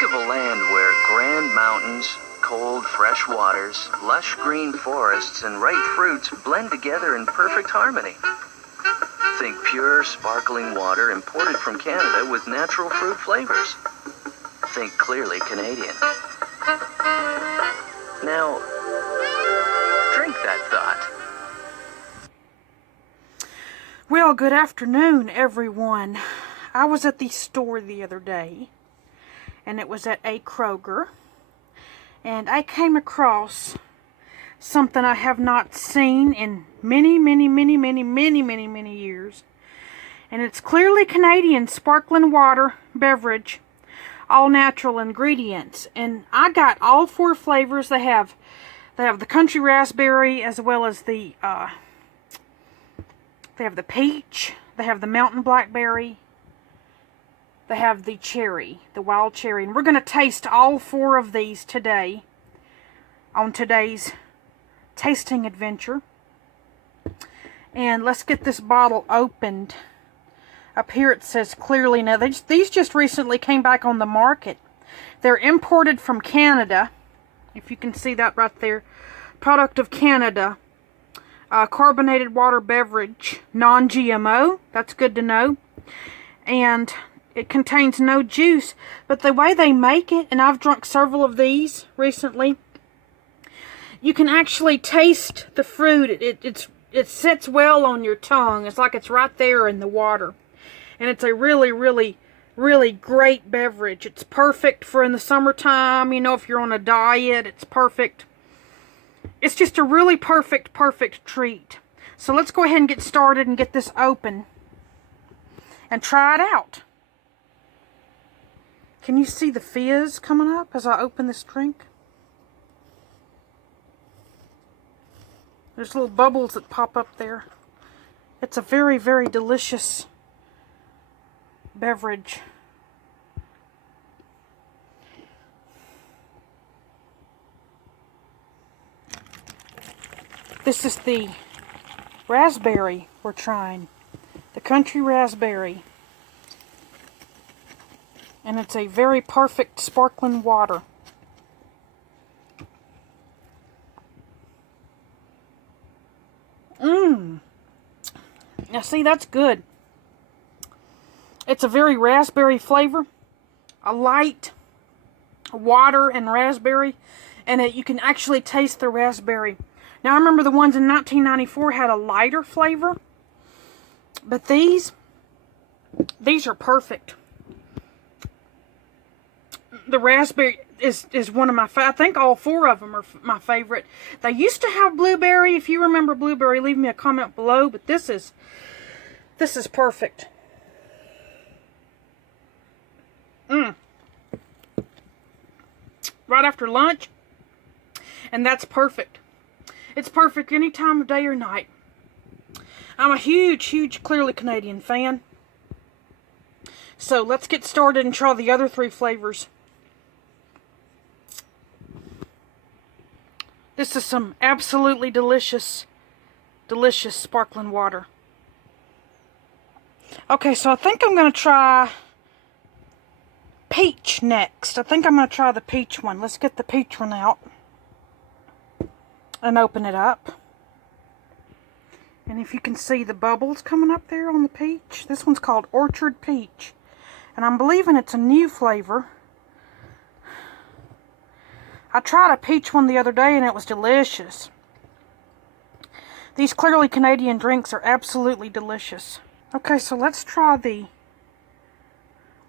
Think of a land where grand mountains, cold, fresh waters, lush green forests, and ripe fruits blend together in perfect harmony. Think pure, sparkling water imported from Canada with natural fruit flavors. Think clearly Canadian. Now, drink that thought. Well, good afternoon, everyone. I was at the store the other day, and it was at a Kroger, and I came across something I have not seen in many years, and it's clearly Canadian sparkling water beverage, all natural ingredients, and I got all 4 flavors. They have the country raspberry, as well as they have the peach, they have the mountain blackberry, they have the cherry, the wild cherry, and we're going to taste all 4 of these today on today's tasting adventure. And let's get this bottle opened. Up here it says clearly, now these just recently came back on the market. They're imported from Canada, if you can see that right there. Product of Canada. Carbonated water beverage, non-GMO. That's good to know. And it contains no juice, but the way they make it, and I've drunk several of these recently, you can actually taste the fruit. It sits well on your tongue. It's like it's right there in the water. And it's a really great beverage. It's perfect for in the summertime. You know, if you're on a diet, it's perfect. It's just a really perfect treat. So let's go ahead and get started and get this open and try it out. Can you see the fizz coming up as I open this drink? There's little bubbles that pop up there. It's a very delicious beverage. This is the raspberry we're trying. The country raspberry. And it's a very perfect sparkling water. Now see, that's good. It's a very raspberry flavor. A light water and raspberry. And you can actually taste the raspberry. Now I remember the ones in 1994 had a lighter flavor. But these are perfect. The raspberry is one of my I think all 4 of them are my favorite. They used to have blueberry. If you remember blueberry, leave me a comment below. But this is perfect. Right after lunch, and that's perfect. It's perfect any time of day or night. I'm a huge clearly Canadian fan. So let's get started and try the other 3 flavors. This is some absolutely delicious sparkling water. Okay, so I think I'm going to try peach next. I think I'm going to try the peach one. Let's get the peach one out and open it up. And if you can see the bubbles coming up there on the peach. This one's called Orchard Peach. And I'm believing it's a new flavor. I tried a peach one the other day and it was delicious. These clearly Canadian drinks are absolutely delicious. Okay, so let's try the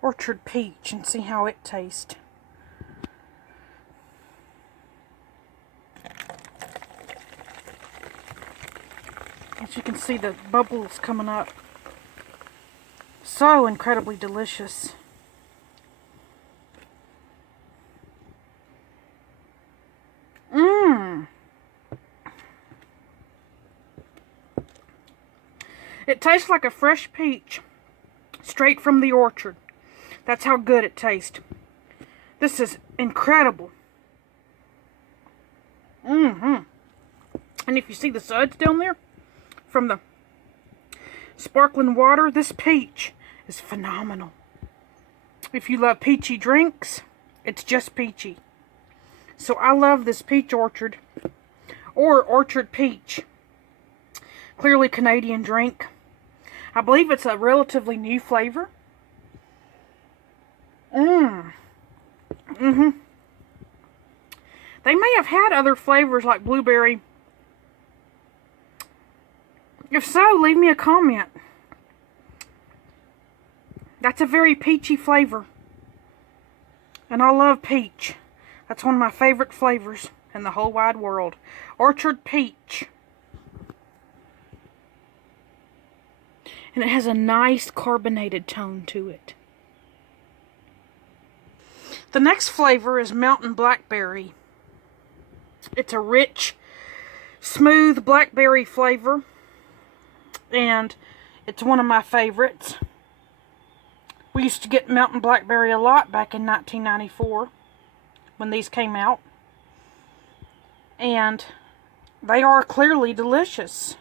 Orchard Peach and see how it tastes. As you can see, the bubbles coming up. So incredibly delicious. It tastes like a fresh peach, straight from the orchard. That's how good it tastes. This is incredible. And if you see the suds down there from the sparkling water, this peach is phenomenal. If you love peachy drinks, It's just peachy. So I love this Peach Orchard, or Orchard Peach. Clearly Canadian drink. I believe it's a relatively new flavor. They may have had other flavors like blueberry. If so, leave me a comment. That's a very peachy flavor. And I love peach. That's one of my favorite flavors in the whole wide world. Orchard Peach. And it has a nice carbonated tone to it. The next flavor is Mountain BlackBerry. It's a rich, smooth blackberry flavor. And it's one of my favorites. We used to get Mountain BlackBerry a lot back in 1994 when these came out. And they are clearly delicious.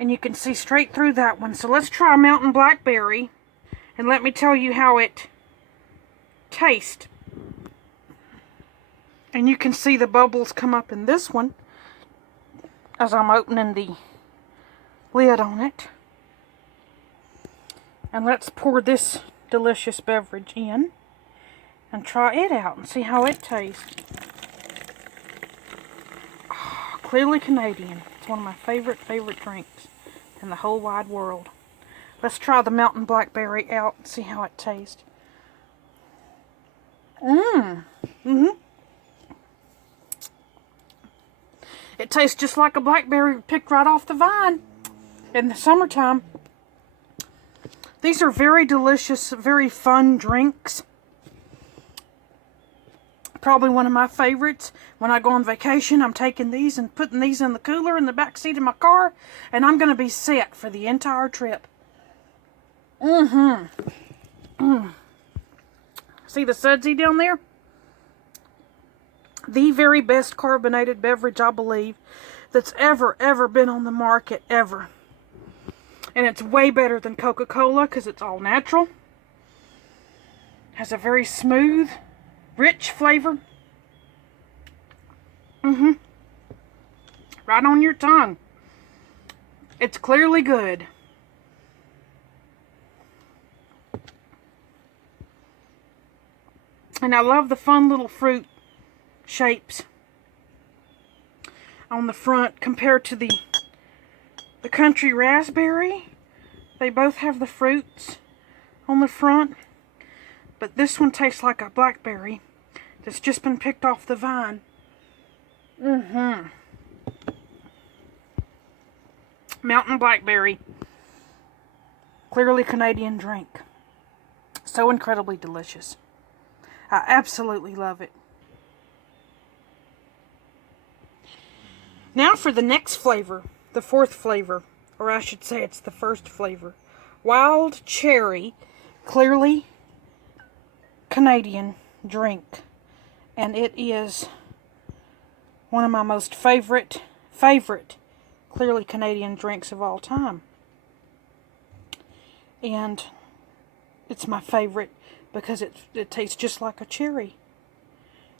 And you can see straight through that one. So let's try Mountain BlackBerry. And let me tell you how it tastes. And you can see the bubbles come up in this one as I'm opening the lid on it. And let's pour this delicious beverage in and try it out and see how it tastes. Oh, clearly Canadian. It's one of my favorite drinks in the whole wide world. Let's try the Mountain BlackBerry out and see how it tastes. It tastes just like a blackberry picked right off the vine in the summertime. These are very delicious, very fun drinks. Probably one of my favorites. When I go on vacation, I'm taking these and putting these in the cooler in the back seat of my car, and I'm going to be set for the entire trip. See the sudsy down there? The very best carbonated beverage, I believe, that's ever been on the market, ever. And it's way better than Coca-Cola because it's all natural. Has a very smooth, rich flavor. Right on your tongue. It's clearly good. And I love the fun little fruit shapes on the front compared to the country raspberry. They both have the fruits on the front, but this one tastes like a blackberry that's just been picked off the vine. Mountain BlackBerry. Clearly Canadian drink. So incredibly delicious. I absolutely love it. Now for the next flavor, the fourth flavor, or I should say it's the first flavor. Wild Cherry, clearly Canadian drink. And it is one of my most favorite clearly Canadian drinks of all time. And it's my favorite because it tastes just like a cherry.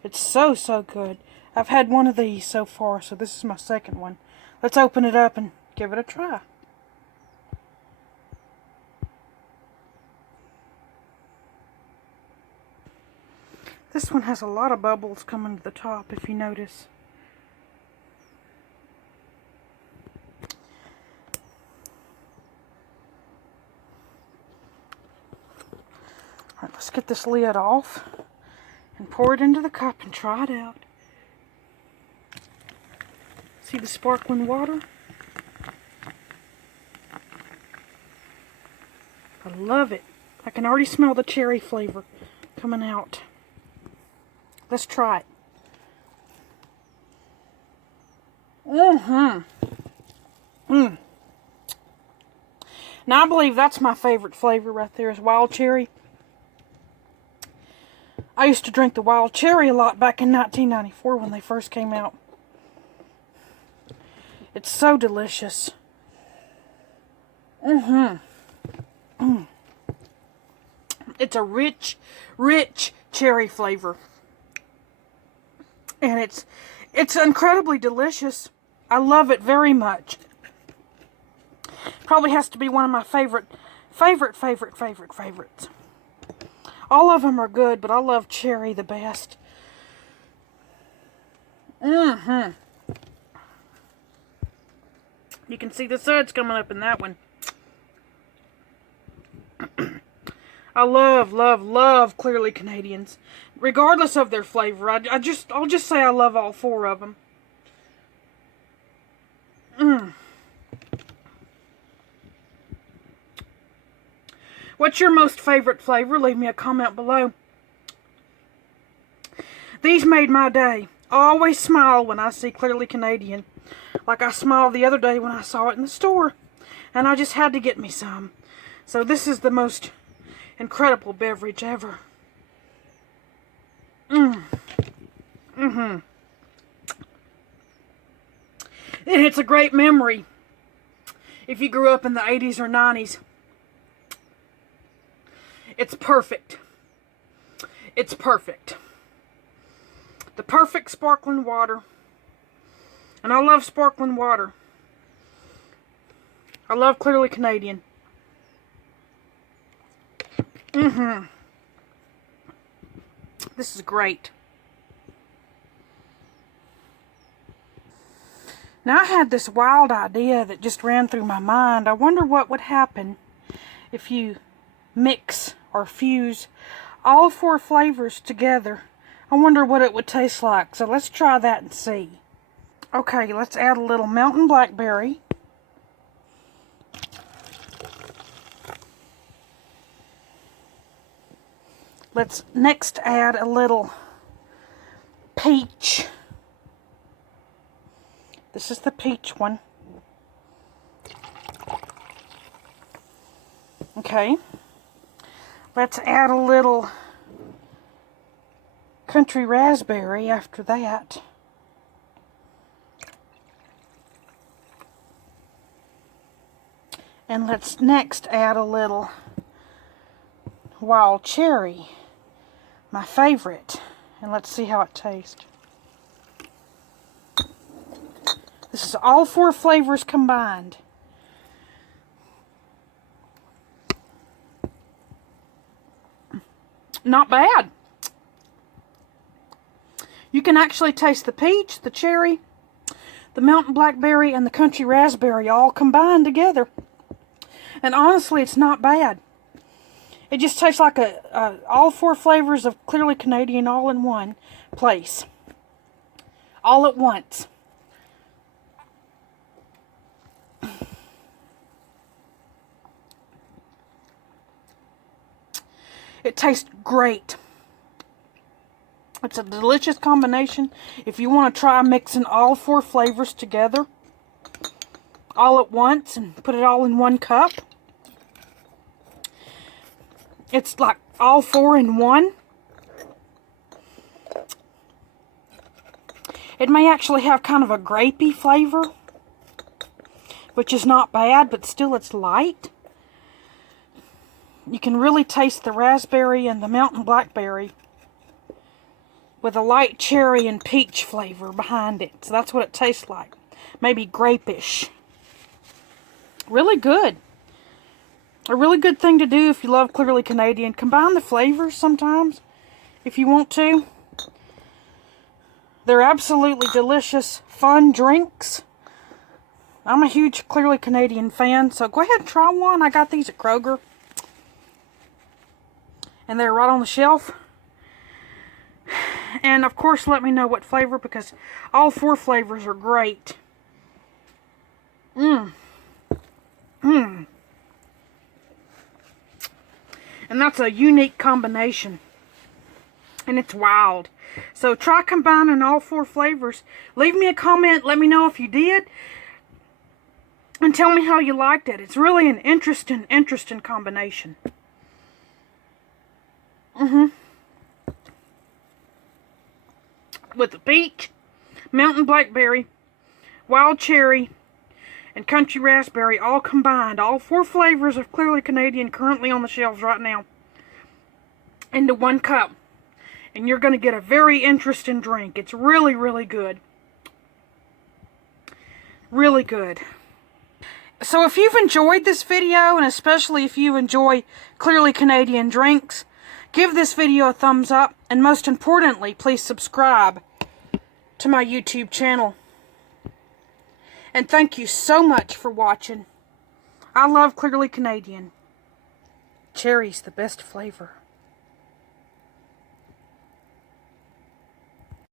It's so good. I've had one of these so far, so this is my second one. Let's open it up and give it a try. This one has a lot of bubbles coming to the top, if you notice. Alright, let's get this lid off and pour it into the cup and try it out. See the sparkling water? I love it. I can already smell the cherry flavor coming out. Let's try it. Now I believe that's my favorite flavor right there is wild cherry. I used to drink the wild cherry a lot back in 1994 when they first came out. It's so delicious. It's a rich cherry flavor. And it's incredibly delicious. I love it very much. Probably has to be one of my favorites. All of them are good, but I love cherry the best. You can see the suds coming up in that one. I love Clearly Canadians, regardless of their flavor. I'll just say I love all four of them. What's your most favorite flavor? Leave me a comment below. These made my day. I always smile when I see Clearly Canadian. Like I smiled the other day when I saw it in the store. And I just had to get me some. So this is the most incredible beverage ever. And it's a great memory if you grew up in the 80s or 90s. It's perfect. It's perfect. The perfect sparkling water. And I love sparkling water. I love Clearly Canadian. This is great. Now I had this wild idea that just ran through my mind. I wonder what would happen if you mix or fuse all four flavors together. I wonder what it would taste like. So let's try that and see. Okay, let's add a little Mountain BlackBerry. Let's next add a little peach. This is the peach one. Okay. Let's add a little country raspberry after that. And let's next add a little wild cherry, my favorite. And let's see how it tastes. This is all four flavors combined. Not bad. You can actually taste the peach, the cherry, the Mountain BlackBerry, and the country raspberry all combined together. And honestly, it's not bad. It just tastes like all four flavors of Clearly Canadian all in one place. All at once. It tastes great. It's a delicious combination. If you want to try mixing all four flavors together all at once and put it all in one cup, it's like all four in one. It may actually have kind of a grapey flavor, which is not bad, but still it's light. You can really taste the raspberry and the Mountain BlackBerry with a light cherry and peach flavor behind it. So that's what it tastes like. Maybe grape-ish. Really good. A really good thing to do if you love Clearly Canadian. Combine the flavors sometimes if you want to. They're absolutely delicious, fun drinks. I'm a huge Clearly Canadian fan, so go ahead and try one. I got these at Kroger. And they're right on the shelf. And of course, let me know what flavor, because all four flavors are great. And that's a unique combination. And it's wild. So try combining all four flavors. Leave me a comment. Let me know if you did. And tell me how you liked it. It's really an interesting combination. With the peach, Mountain BlackBerry, wild cherry, and country raspberry all combined. All four flavors of Clearly Canadian currently on the shelves right now into one cup. And you're going to get a very interesting drink. It's really, really good. Really good. So if you've enjoyed this video, and especially if you enjoy Clearly Canadian drinks, give this video a thumbs up. And most importantly, please subscribe to my YouTube channel. And thank you so much for watching. I love Clearly Canadian. Cherry's the best flavor.